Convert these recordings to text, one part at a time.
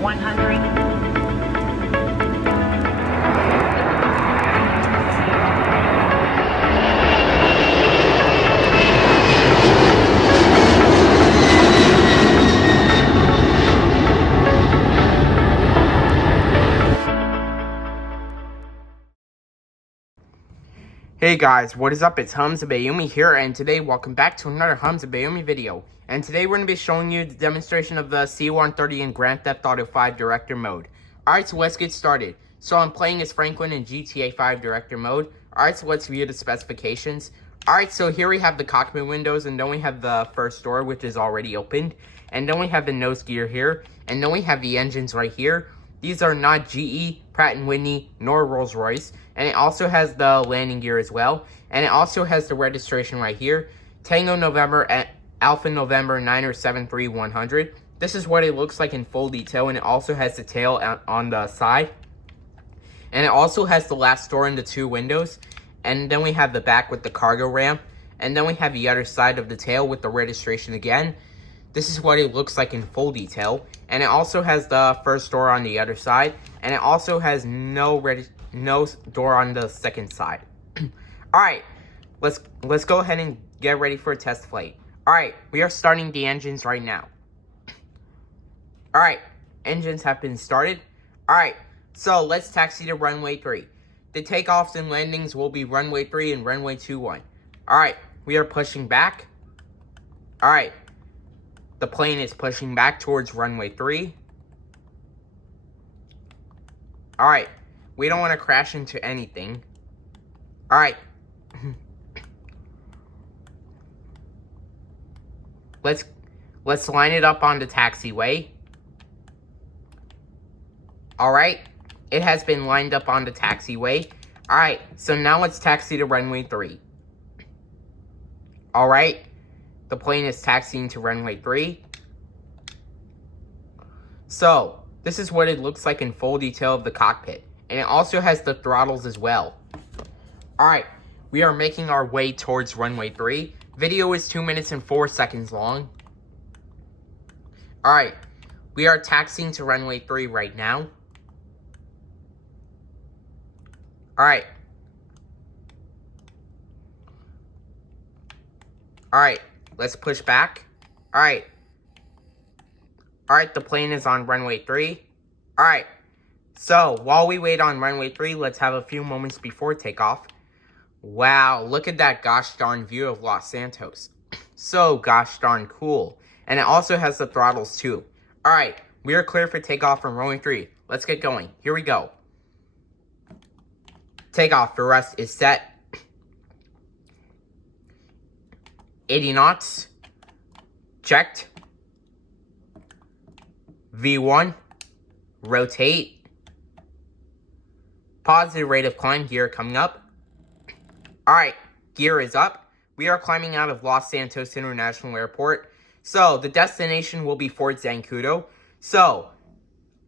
100. Hey guys, what is up? It's Hamza Bayoumi here, and today welcome back to another Hamza Bayoumi video. And today we're going to be showing you the demonstration of the C130 in Grand Theft Auto 5 Director Mode. Alright, so let's get started. So I'm playing as Franklin in GTA 5 Director Mode. Alright, so let's view the specifications. Alright, so here we have the cockpit windows, and then we have the first door, which is already opened. And then we have the nose gear here, and then we have the engines right here. These are not GE, Pratt & Whitney, nor Rolls-Royce. And it also has the landing gear as well. And it also has the registration right here. Tango November at Alpha November 9073100. This is what it looks like in full detail. And it also has the tail on the side. And it also has the last door in the two windows. And then we have the back with the cargo ramp. And then we have the other side of the tail with the registration again. This is what it looks like in full detail. And it also has the first door on the other side. And it also has no door on the second side. Alright, let's go ahead and get ready for a test flight. Alright, we are starting the engines right now. Alright, engines have been started. Alright, so let's taxi to runway 3. The takeoffs and landings will be runway 3 and runway 21. Alright, we are pushing back. Alright. The plane is pushing back towards runway 3. Alright. We don't want to crash into anything. Alright. Let's line it up on the taxiway. Alright. It has been lined up on the taxiway. Alright. So now let's taxi to runway 3. Alright. The plane is taxiing to runway 3. So, this is what it looks like in full detail of the cockpit. And it also has the throttles as well. Alright, we are making our way towards runway 3. Video is 2 minutes and 4 seconds long. Alright, we are taxiing to runway 3 right now. Alright. Alright. Let's push back. Alright. Alright, the plane is on runway 3. Alright. So, while we wait on runway 3, let's have a few moments before takeoff. Wow, look at that gosh darn view of Los Santos. So gosh darn cool. And it also has the throttles too. Alright, we are clear for takeoff from runway 3. Let's get going. Here we go. Takeoff for us is set. 80 knots. Checked. V1. Rotate. Positive rate of climb gear coming up. Alright, gear is up. We are climbing out of Los Santos International Airport. So, the destination will be Fort Zancudo. So,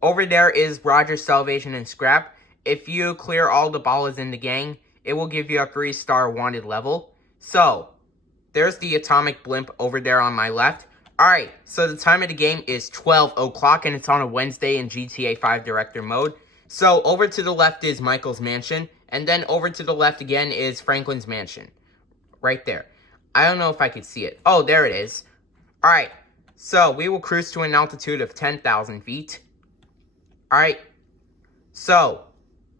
over there is Roger's Salvation and Scrap. If you clear all the ballas in the gang, it will give you a 3-star wanted level. So, there's the atomic blimp over there on my left. Alright, so the time of the game is 12 o'clock and it's on a Wednesday in GTA 5 Director Mode. So over to the left is Michael's mansion, and then over to the left again is Franklin's mansion. Right there. I don't know if I could see it. Oh, there it is. Alright, so we will cruise to an altitude of 10,000 feet. Alright, so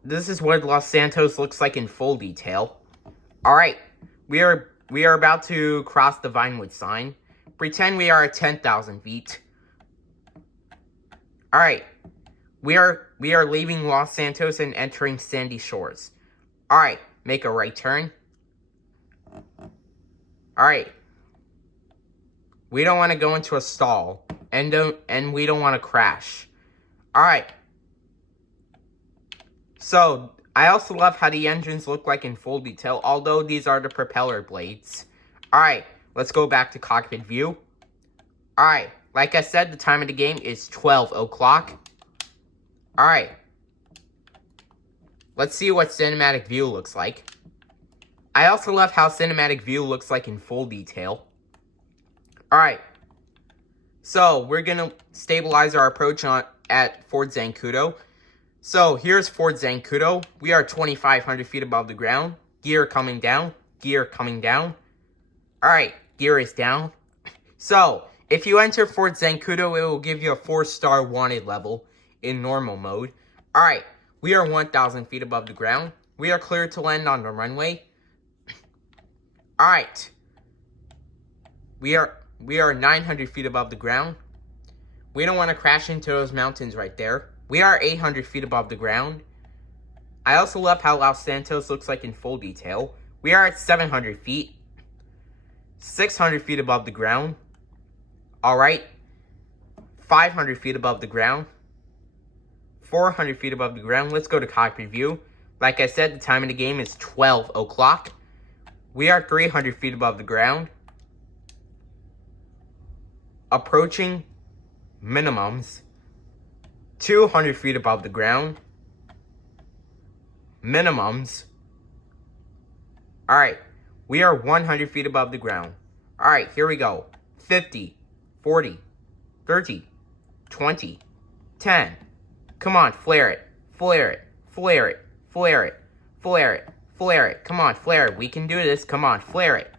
this is what Los Santos looks like in full detail. Alright, we are about to cross the Vinewood sign. Pretend we are at 10,000 feet. Alright. We are leaving Los Santos and entering Sandy Shores. Alright. Make a right turn. Alright. We don't want to go into a stall. And we don't want to crash. Alright. So, I also love how the engines look like in full detail, although these are the propeller blades. Alright, let's go back to cockpit view. Alright, like I said, the time of the game is 12 o'clock. Alright. Let's see what cinematic view looks like. I also love how cinematic view looks like in full detail. Alright. So, we're going to stabilize our approach at Fort Zancudo. So here's Fort Zancudo. We are 2,500 feet above the ground. Gear coming down. Gear coming down. Alright, gear is down. So, if you enter Fort Zancudo, it will give you a 4-star wanted level in normal mode. Alright, we are 1,000 feet above the ground. We are cleared to land on the runway. Alright. We are 900 feet above the ground. We don't want to crash into those mountains right there. We are 800 feet above the ground. I also love how Los Santos looks like in full detail. We are at 700 feet. 600 feet above the ground. Alright. 500 feet above the ground. 400 feet above the ground. Let's go to cockpit view. Like I said, the time of the game is 12 o'clock. We are 300 feet above the ground. Approaching minimums. 200 feet above the ground. Minimums. Alright. We are 100 feet above the ground. Alright, here we go. 50, 40, 30, 20, 10. Come on, flare it. Flare it. Flare it. Flare it. Flare it. Flare it. Come on, flare it. We can do this. Come on, flare it.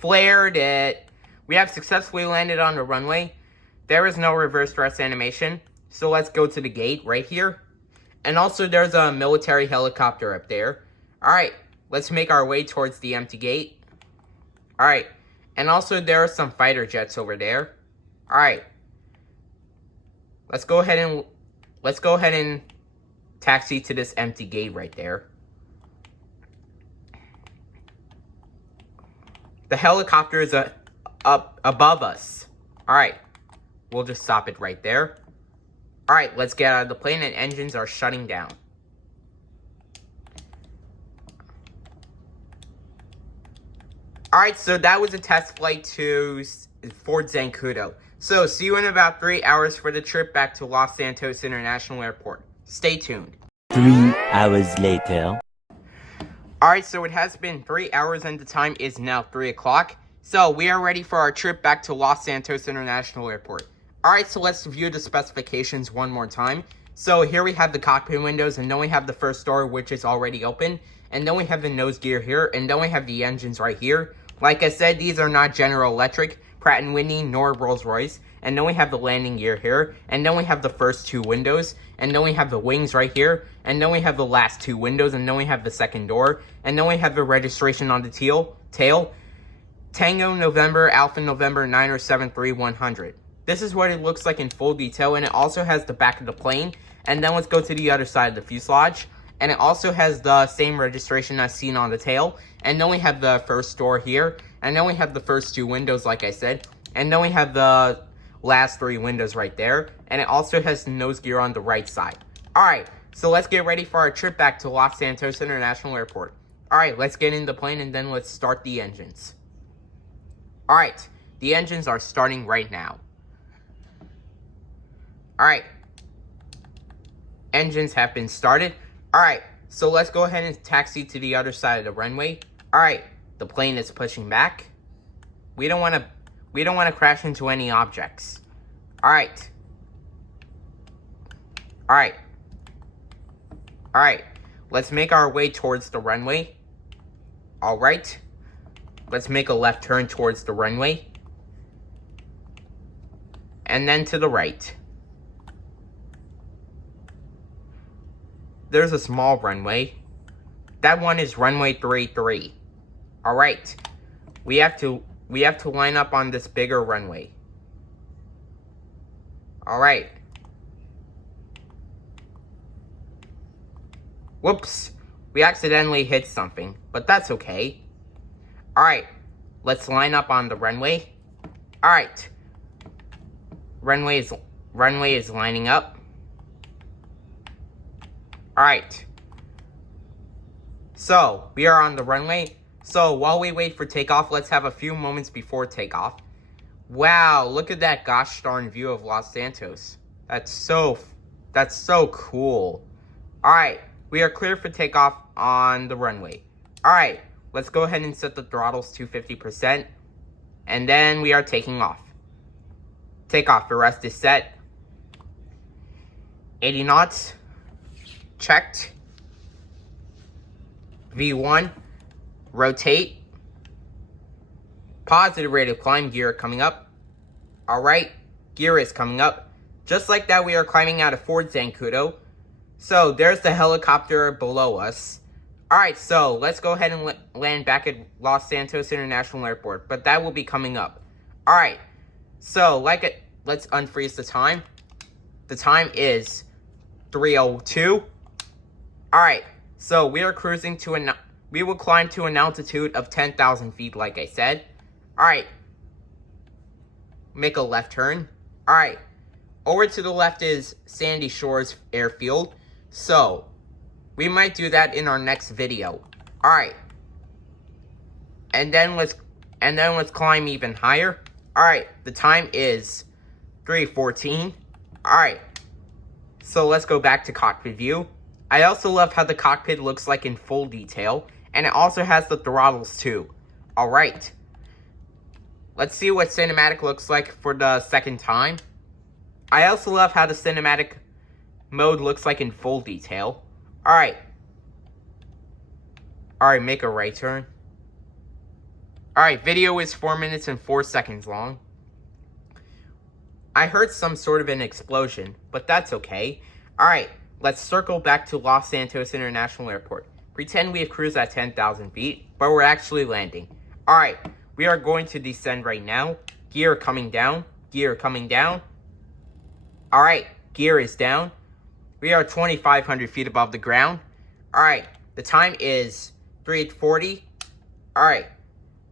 Flared it. We have successfully landed on the runway. There is no reverse thrust animation. So let's go to the gate right here. And also there's a military helicopter up there. Alright, let's make our way towards the empty gate. Alright, and also there are some fighter jets over there. Alright. Let's go ahead and taxi to this empty gate right there. The helicopter is up above us. Alright, we'll just stop it right there. Alright, let's get out of the plane and engines are shutting down. Alright, so that was a test flight to Fort Zancudo. So, see you in about 3 hours for the trip back to Los Santos International Airport. Stay tuned. 3 hours later. Alright, so it has been 3 hours and the time is now 3 o'clock. So, we are ready for our trip back to Los Santos International Airport. Alright, so let's view the specifications one more time. So, here we have the cockpit windows, and then we have the first door, which is already open. And then we have the nose gear here, and then we have the engines right here. Like I said, these are not General Electric, Pratt & Whitney, nor Rolls-Royce. And then we have the landing gear here, and then we have the first two windows, and then we have the wings right here, and then we have the last two windows, and then we have the second door, and then we have the registration on the tail. Tango November, Alpha November 9073100. This is what it looks like in full detail, and it also has the back of the plane. And then let's go to the other side of the fuselage. And it also has the same registration as seen on the tail. And then we have the first door here. And then we have the first two windows, like I said. And then we have the last three windows right there. And it also has the nose gear on the right side. Alright, so let's get ready for our trip back to Los Santos International Airport. Alright, let's get in the plane and then let's start the engines. Alright, the engines are starting right now. Alright, engines have been started. Alright, so let's go ahead and taxi to the other side of the runway. Alright, the plane is pushing back. We don't want to crash into any objects. Alright. Alright. Alright, let's make our way towards the runway. Alright. Let's make a left turn towards the runway. And then to the right. There's a small runway. That one is runway 33. Alright. We have to line up on this bigger runway. Alright. Whoops. We accidentally hit something, but that's okay. Alright. Let's line up on the runway. Alright. Runway is lining up. Alright. So, we are on the runway. So, while we wait for takeoff, let's have a few moments before takeoff. Wow, look at that gosh darn view of Los Santos. That's so cool. Alright, we are clear for takeoff on the runway. Alright, let's go ahead and set the throttles to 50%. And then we are taking off. Takeoff arrest is set. 80 knots. Checked. V1. Rotate. Positive rate of climb. Gear coming up. Alright. Gear is coming up. Just like that, we are climbing out of Fort Zancudo. So, there's the helicopter below us. Alright, so, let's go ahead and land back at Los Santos International Airport. But that will be coming up. Alright. So, let's unfreeze the time. The time is 3:02. Alright, so we are cruising to we will climb to an altitude of 10,000 feet, like I said. Alright. Make a left turn. Alright. Over to the left is Sandy Shores Airfield. So, we might do that in our next video. Alright. And then let's climb even higher. Alright, the time is 3:14. Alright. So let's go back to cockpit view. I also love how the cockpit looks like in full detail. And it also has the throttles too. Alright. Let's see what cinematic looks like for the second time. I also love how the cinematic mode looks like in full detail. Alright. Alright, make a right turn. Alright, video is 4 minutes and 4 seconds long. I heard some sort of an explosion, but that's okay. Alright, let's circle back to Los Santos International Airport. Pretend we have cruised at 10,000 feet, but we're actually landing. Alright, we are going to descend right now. Gear coming down. Gear coming down. Alright, gear is down. We are 2,500 feet above the ground. Alright, the time is 3:40. Alright,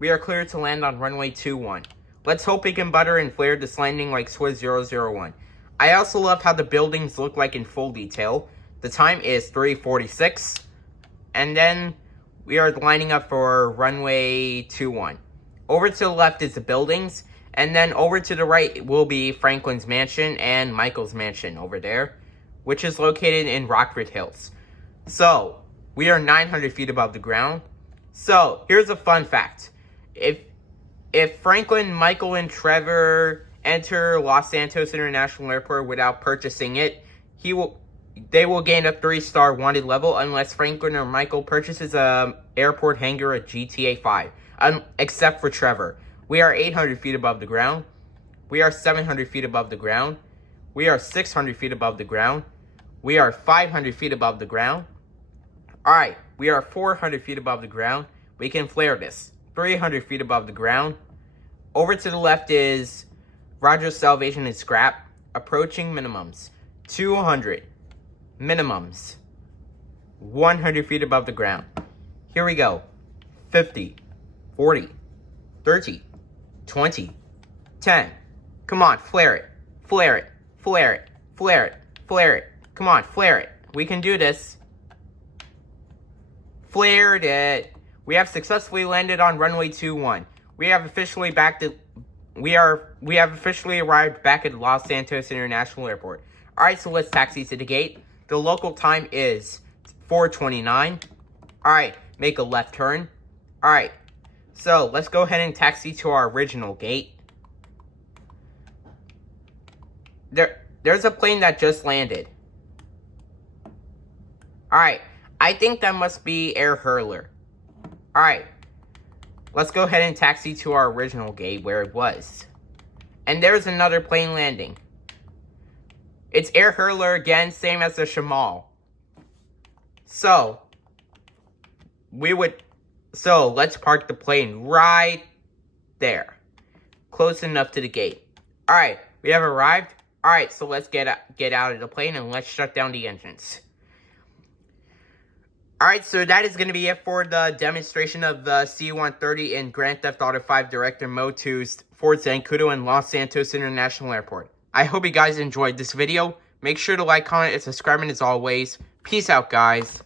we are clear to land on runway 21. Let's hope we can butter and flare this landing like Swiss 001. I also love how the buildings look like in full detail. The time is 3:46. And then we are lining up for runway 21. Over to the left is the buildings. And then over to the right will be Franklin's mansion and Michael's mansion over there, which is located in Rockford Hills. So, we are 900 feet above the ground. So, here's a fun fact. If Franklin, Michael, and Trevor enter Los Santos International Airport without purchasing it, they will gain a 3-star wanted level unless Franklin or Michael purchases a airport hangar at GTA 5. Except for Trevor. We are 800 feet above the ground. We are 700 feet above the ground. We are 600 feet above the ground. We are 500 feet above the ground. Alright, we are 400 feet above the ground. We can flare this. 300 feet above the ground. Over to the left is Roger's Salvation and Scrap. Approaching minimums. 200. Minimums. 100 feet above the ground. Here we go. 50. 40. 30. 20. 10. Come on, flare it. Flare it. Flare it. Flare it. Flare it. Come on, flare it. We can do this. Flared it. We have successfully landed on runway 21. We have officially arrived back at Los Santos International Airport. Alright, so let's taxi to the gate. The local time is 4:29. Alright, make a left turn. Alright, so let's go ahead and taxi to our original gate. There's a plane that just landed. Alright, I think that must be Air Hurler. Alright, let's go ahead and taxi to our original gate where it was. And there's another plane landing. It's Air Hurler again, same as the Shamal. So let's park the plane right there. Close enough to the gate. Alright, we have arrived. Alright, so let's get out of the plane and let's shut down the engines. Alright, so that is going to be it for the demonstration of the C130 in Grand Theft Auto 5 Director Mode to Fort Zancudo and Los Santos International Airport. I hope you guys enjoyed this video. Make sure to like, comment, and subscribe, and as always, peace out, guys.